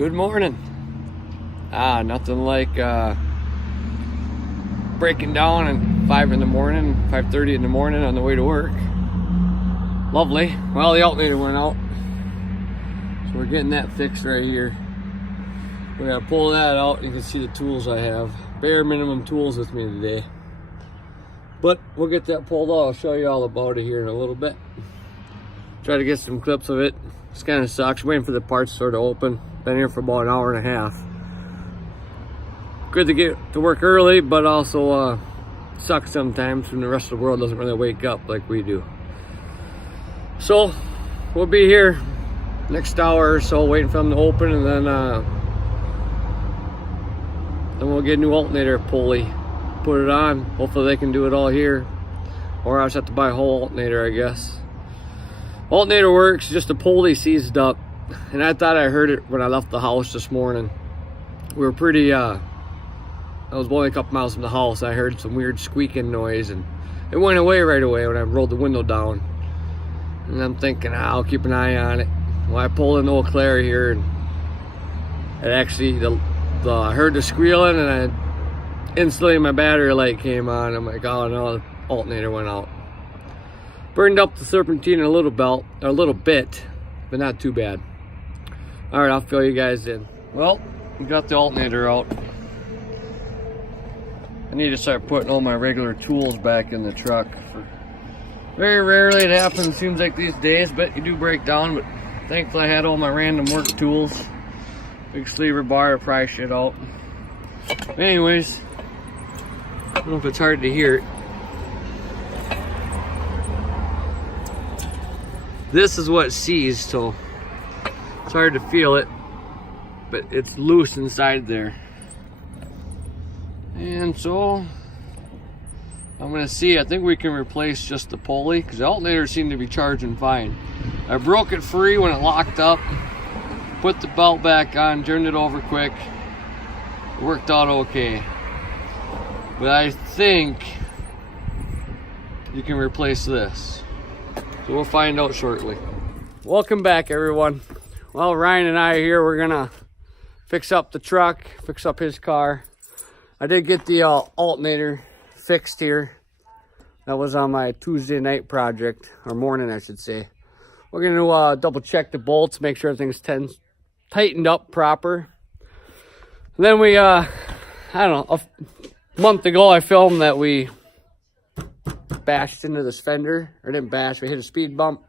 Good morning. Nothing like breaking down at 5 in the morning, 5:30 in the morning on the way to work. Lovely. Well, the alternator went out, so we're getting that fixed right here. We gotta pull that out. You can see the tools I have. Bare minimum tools with me today. But we'll get that pulled out. I'll show you all about it here in a little bit. Try to get some clips of it. This kind of sucks. Waiting for the parts store to open. Been here for about an hour and a half. Good to get to work early, but also sucks sometimes when the rest of the world doesn't really wake up like we do. So we'll be here next hour or so waiting for them to open, and then we'll get a new alternator pulley, put it on. Hopefully they can do it all here, or I'll just have to buy a whole alternator, I guess. Alternator works, just the pulley seized up, and I thought I heard it when I left the house this morning. We were pretty I was only a couple miles from the house. I heard some weird squeaking noise, and it went away right away when I rolled the window down. And I'm thinking, I'll keep an eye on it. Well, I pulled an Eau Claire here, and it actually, I heard the squealing, and instantly my battery light came on. I'm like, oh no, the alternator went out. Burned up the serpentine a little bit, but not too bad. All right, I'll fill you guys in. Well, we got the alternator out. I need to start putting all my regular tools back in the truck. Very rarely it happens, seems like these days, but you do break down. But thankfully I had all my random work tools. Big sleever bar, pry shit out. Anyways, I don't know if it's hard to hear it. This is what seized, so it's hard to feel it, but it's loose inside there. And so I'm gonna see, I think we can replace just the pulley, because the alternator seemed to be charging fine. I broke it free when it locked up, put the belt back on, turned it over quick. It worked out okay. But I think you can replace this. So we'll find out shortly. Welcome back, everyone. Well, Ryan and I are here. We're gonna fix up the truck, fix up his car. I did get the alternator fixed here. That was on my Tuesday night project, or morning I should say. We're gonna double check the bolts, make sure everything's tightened up proper. And then we, I don't know, a month ago I filmed that we bashed into this fender, or didn't bash, we hit a speed bump,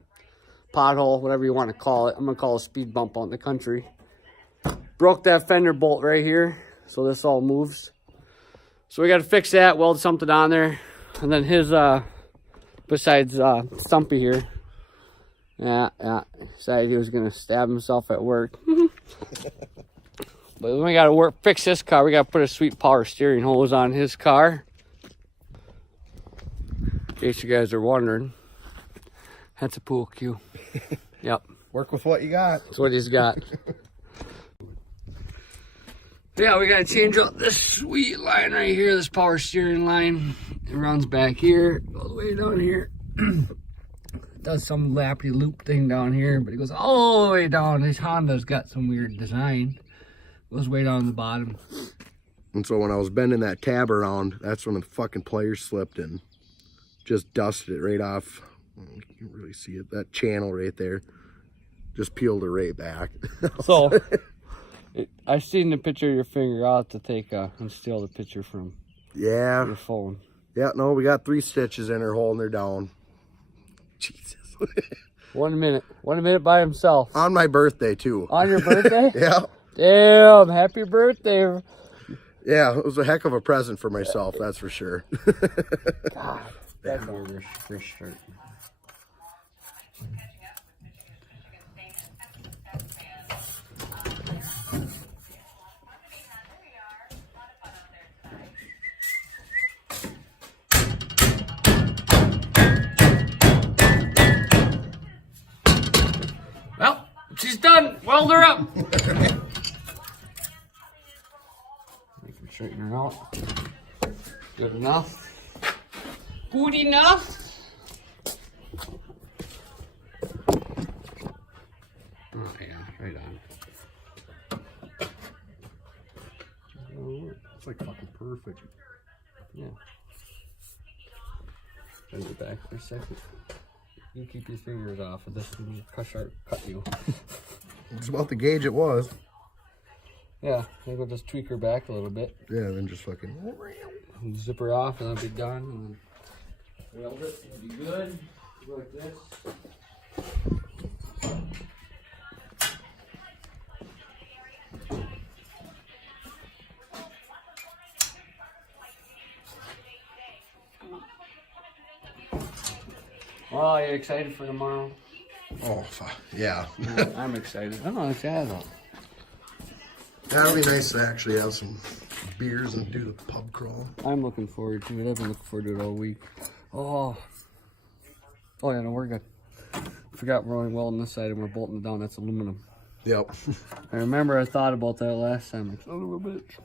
pothole, whatever you want to call it. I'm gonna call it a speed bump out in the country. Broke that fender bolt right here, so this all moves. So we got to fix that, weld something on there, and then his besides Stumpy here, decided he was gonna stab himself at work. But we got to fix this car. We got to put a sweet power steering hose on his car. In case you guys are wondering, that's a pool cue. Yep. Work with what you got. That's what he's got. Yeah, we gotta change out this sweet line right here, this power steering line. It runs back here, all the way down here. Does some lappy loop thing down here, but it goes all the way down. This Honda's got some weird design. Goes way down the bottom. And so when I was bending that cab around, that's when the fucking pliers slipped and just dusted it right off. You can really see it. That channel right there just peeled it right back. So I seen the picture of your finger. I'll have to take and steal the picture from your phone. Yeah, no, we got 3 stitches in her holding her down. Jesus. 1 minute by himself. On my birthday too. On your birthday? Yeah. Damn, happy birthday. Yeah, it was a heck of a present for myself, that's for sure. God, that's a fish shirt. Well, she's done. Weld her up. We can straighten her out. Good enough. Good enough. Oh yeah, right on. It's like fucking perfect. Yeah. Bend it back for a second. You keep your fingers off of this and cut you. It's about the gauge it was. Yeah, I think we'll just tweak her back a little bit. Yeah, then just fucking and zip her off and that'll be done. And then weld it, it'll be good. Go like this. Well, are you excited for tomorrow? Oh, yeah. I'm excited. I don't know if you have though. That'll be nice to actually have some beers and do the pub crawl. I'm looking forward to it. I've been looking forward to it all week. Oh yeah, no, we're good. Forgot we're only welding this side and we're bolting it down. That's aluminum. Yep. I remember I thought about that last time. Like, son of a bitch.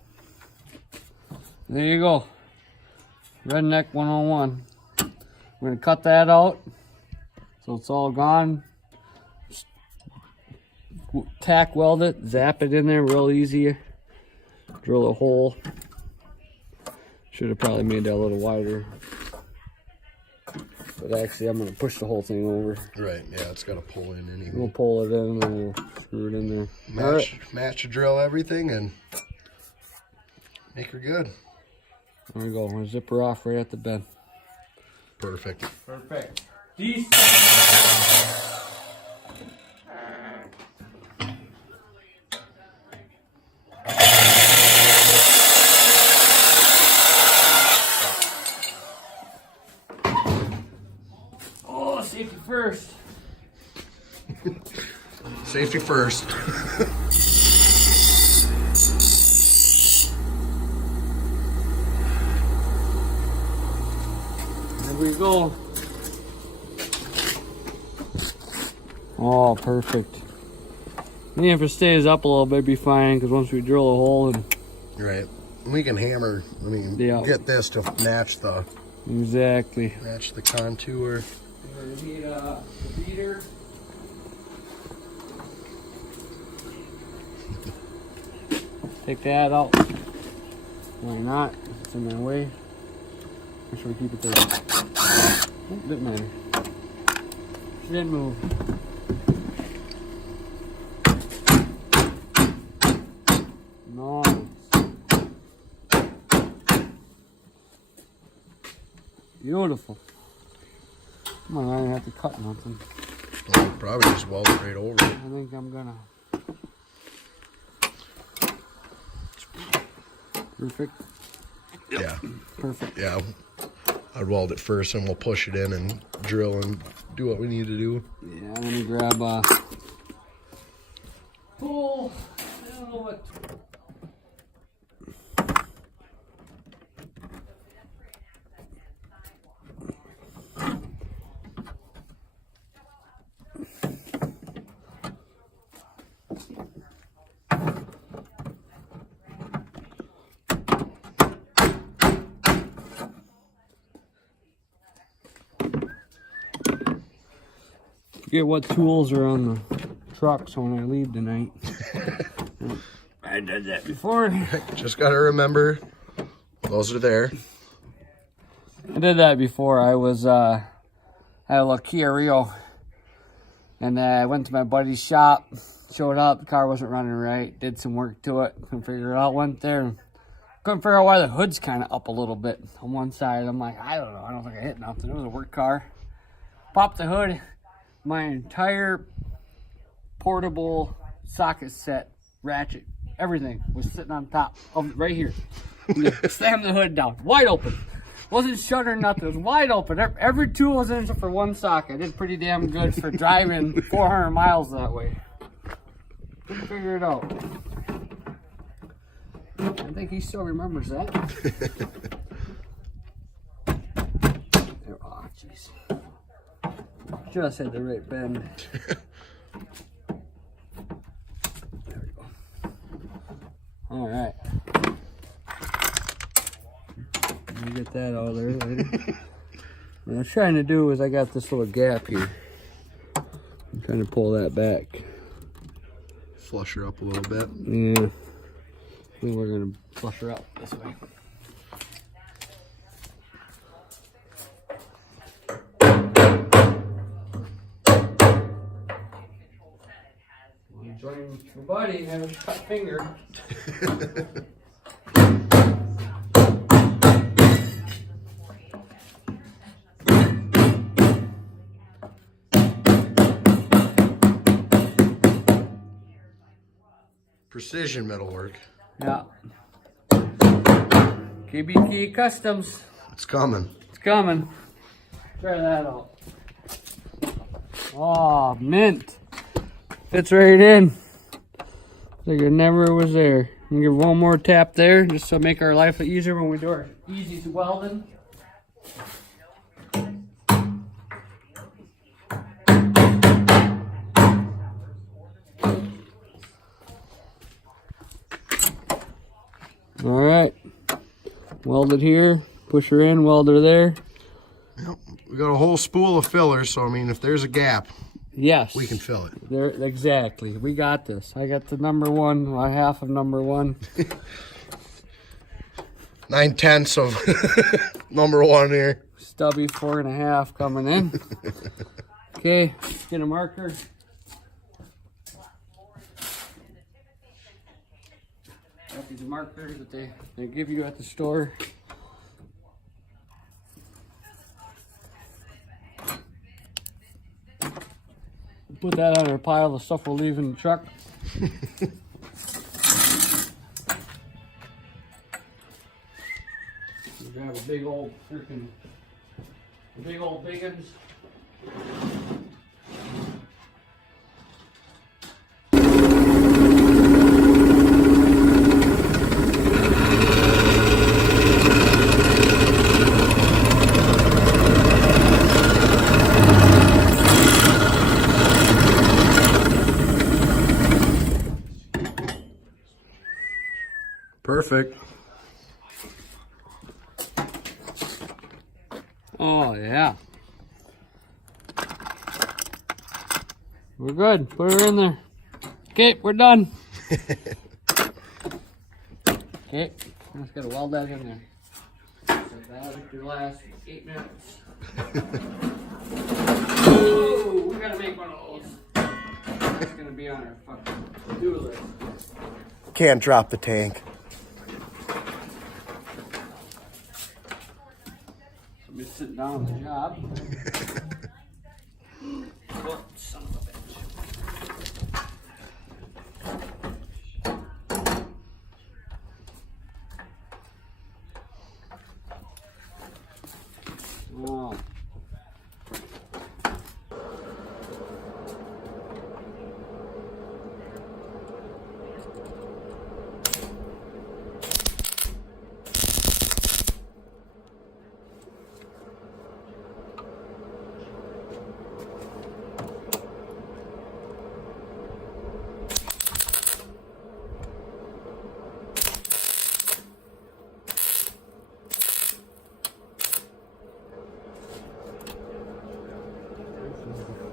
There you go. Redneck 101. We're gonna cut that out so it's all gone. Just tack weld it, zap it in there real easy. Drill a hole. Should have probably made that a little wider. But actually I'm gonna push the whole thing over. Right, yeah, it's gotta pull in anyway. We'll pull it in and then we'll screw it in there. Match to drill everything and make her good. There we go. I'm gonna zip her off right at the bend. Perfect. Perfect. Decent. Oh, safety first. Safety first. There we go. Oh, perfect. And if it stays up a little bit, it'd be fine, because once we drill a hole and... Right. We can hammer, get this to match the... Exactly. Match the contour. We're going to need a beater. Take that out. Why not? It's in my way. Make sure we keep it there. Oh, didn't matter. She didn't move. Nice. Beautiful. Come on, I don't have to cut nothing. Well, probably just weld it right over it. I think I'm gonna. Perfect. Yep. Yeah. Perfect. Yeah. I'd weld it first and we'll push it in and drill and do what we need to do. Yeah, let me grab a tool. I don't know what. Forget what tools are on the trucks when I leave tonight. I did that before. Just gotta remember, those are there. I did that before. I was had a little Kia Rio, and I went to my buddy's shop. Showed up, the car wasn't running right. Did some work to it. Couldn't figure it out. Went there. Couldn't figure out why the hood's kind of up a little bit on one side. I'm like, I don't know. I don't think I hit nothing. It was a work car. Popped the hood. My entire portable socket set, ratchet, everything was sitting on top of right here. Slammed the hood down, wide open. Wasn't shut or nothing, it was wide open. Every tool was in except for one socket. I did pretty damn good for driving 400 miles that way. Couldn't figure it out. I think he still remembers that. Oh, jeez. Just had the right bend. There we go. All right. Let me get that out of there later. What I'm trying to do is I got this little gap here. I'm trying to pull that back. Flush her up a little bit. Yeah. And we're gonna flush her out this way. Join your buddy and have a cut finger. Precision metalwork. Yeah. KBK Customs. It's coming. It's coming. Try that out. Oh, mint. Fits right in. Like it never was there. You give one more tap there just to make our life easier when we do our easy welding. All right, weld it here, push her in, weld her there. Yep. We got a whole spool of fillers, so I mean, if there's a gap, yes, we can fill it. There, exactly. We got this. I got the number one, half of number one. 9/10 of number one here. Stubby 4.5 coming in. Okay, let's get a marker. Got these markers that they give you at the store. Put that on our pile of stuff we'll leave in the truck. We grab a big old freaking, big old biggins. Perfect. Oh yeah. We're good. Put her in there. Okay, we're done. Okay, just gotta weld that in there. That'll take your last 8 minutes. Oh, we gotta make one of those. That's gonna be on our fucking to-do list. Can't drop the tank. Somebody's sitting down on the job. Oh, son of a bitch. Oh.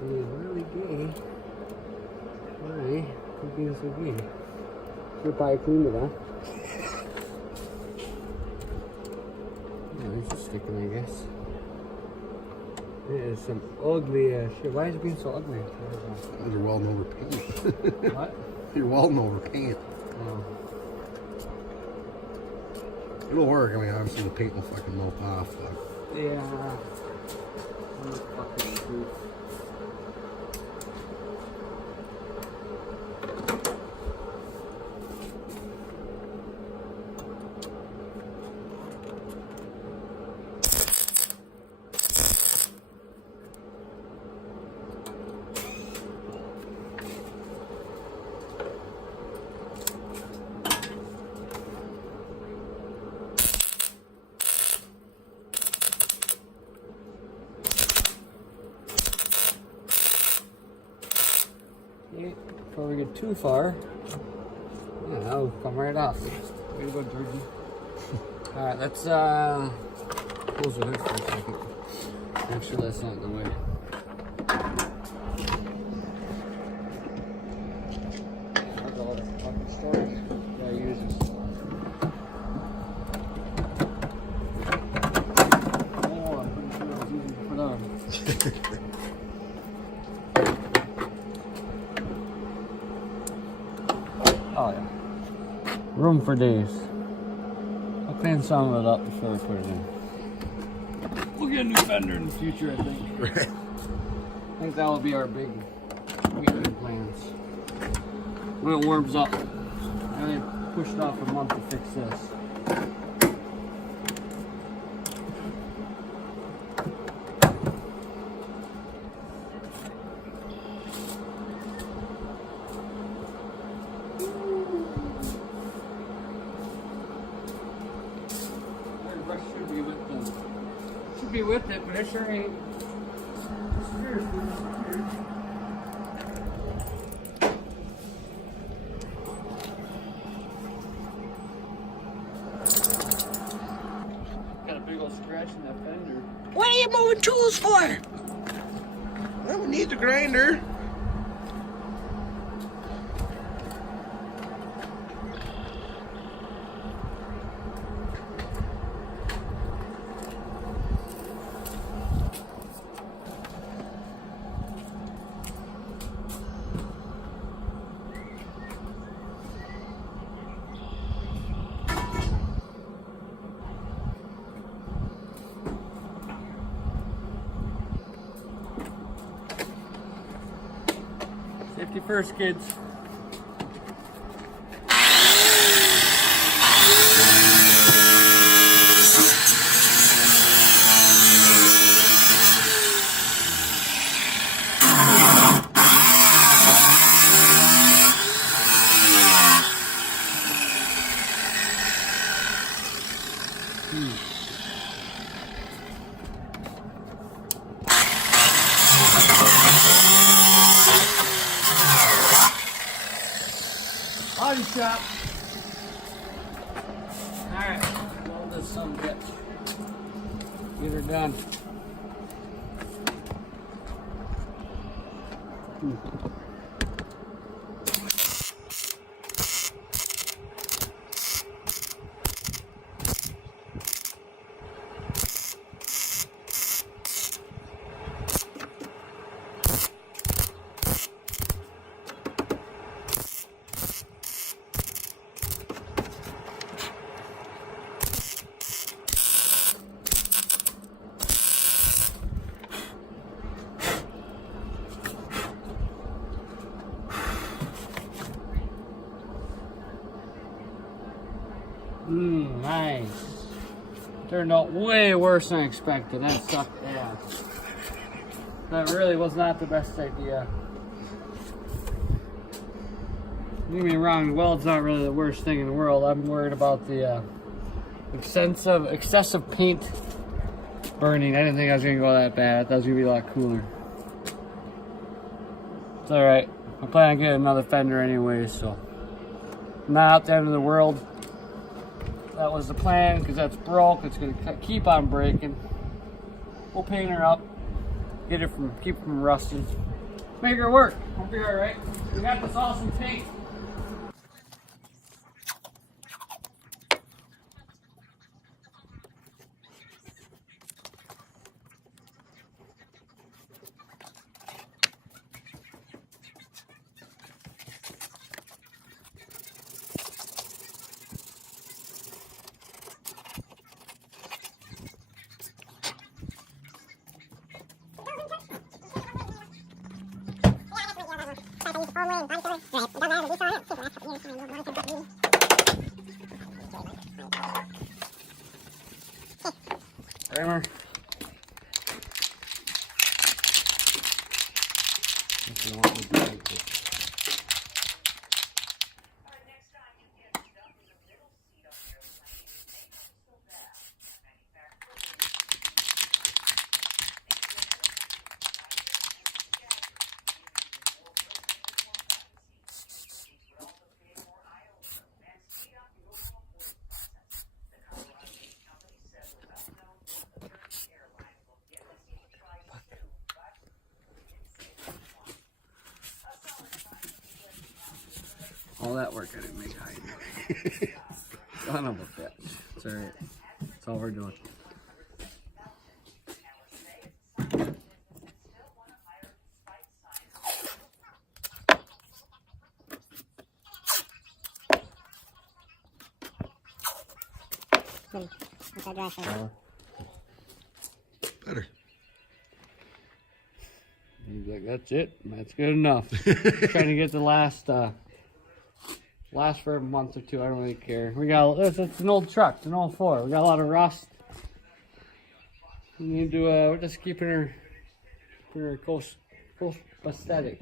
Really gay. Why? Who being so gay? Should probably clean it, huh? Yeah, it's just sticking, I guess. It is some ugly ass shit. Why is it being so ugly? You're welding over paint. What? You're welding over paint. Oh. It'll work. I mean, obviously the paint will fucking melt off. But... Yeah. I'm a fucking goof. Before we get too far, yeah, that'll come right off. Way to go, Georgie. Alright, let's close the hood for a second. Make sure that's not in the way. That's all that fucking storage guy uses. Oh yeah. Room for days. I'll clean some of it up before I put it in. We'll get a new fender in the future, I think. Right. I think that will be our big weekend plans. When it warms up. I only pushed off a month to fix this. Should be with it, but it sure ain't. Got a big old scratch in that fender. What are you moving tools for? Well, we need the grinder. Safety first, kids. Body shop. Alright, roll this some bitch. Get her done. Nice. Turned out way worse than I expected. That sucked ass. That really was not the best idea. Don't get me wrong, the weld's not really the worst thing in the world. I'm worried about the excessive paint burning. I didn't think I was gonna go that bad. I thought it was gonna be a lot cooler. It's alright. I plan on getting another fender anyway, so not the end of the world. That was the plan, because that's broke. It's going to keep on breaking. We'll paint her up, keep it from rusting. Make her work. We'll be all right. We got this awesome paint. Kramer. If you want me to take this. All that work I didn't make hide. Son of a bitch. It's alright. That's all we're doing. Let that dry for Better. He's like, that's it. That's good enough. Trying to get the last for a month or two. I don't really care. We got it's an old truck. It's an old 4. We got a lot of rust. We need to. We're just keeping her coast aesthetic.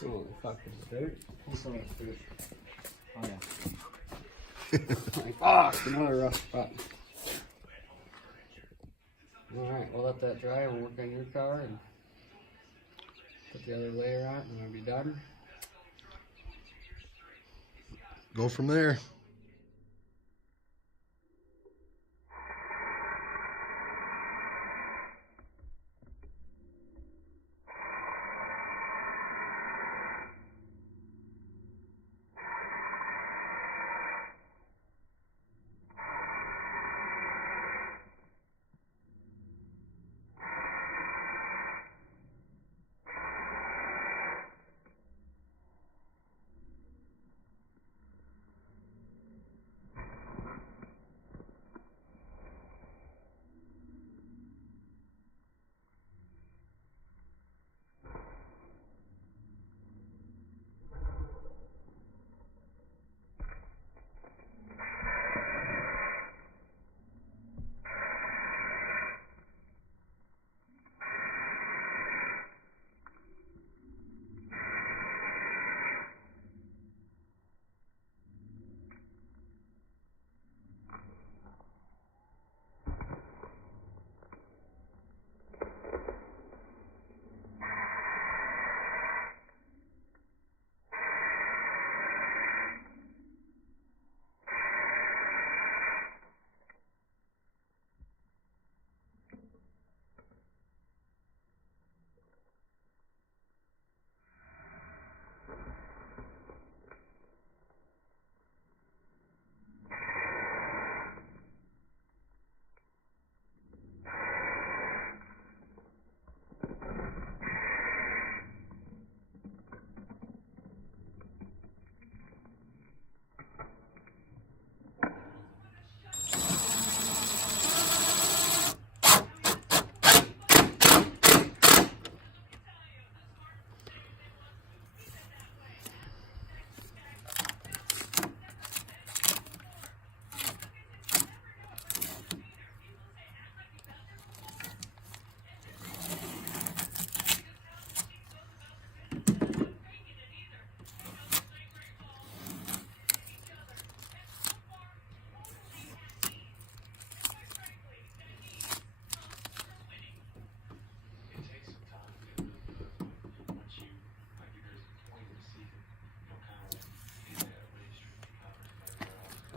Holy fuck, is dirt? Oh yeah. Like, fuck, another rough spot. Alright, we'll let that dry. We'll work on your car and put the other layer on and we'll be done. Go from there.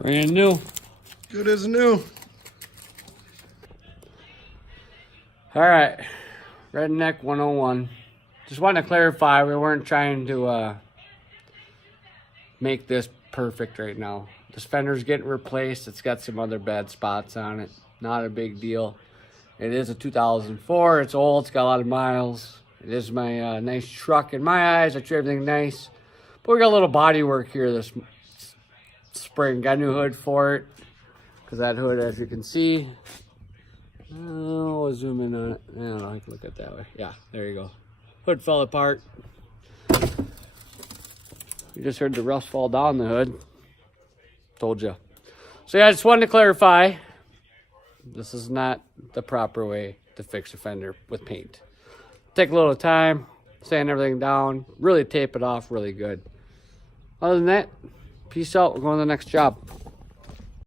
Brand new. Good as new. Alright, Redneck 101. Just wanted to clarify, we weren't trying to make this perfect right now. This fender's getting replaced. It's got some other bad spots on it. Not a big deal. It is a 2004. It's old. It's got a lot of miles. It is my nice truck in my eyes. I treat everything nice. But we got a little body work here this spring. Got a new hood for it. Because that hood, as you can see, I'll zoom in on it. I don't know, I can look at it that way. Yeah, there you go. Hood fell apart. You just heard the rust fall down the hood. Told you. So yeah, I just wanted to clarify. This is not the proper way to fix a fender with paint. Take a little time, sand everything down, really tape it off really good. Other than that, peace out. We're going to the next job.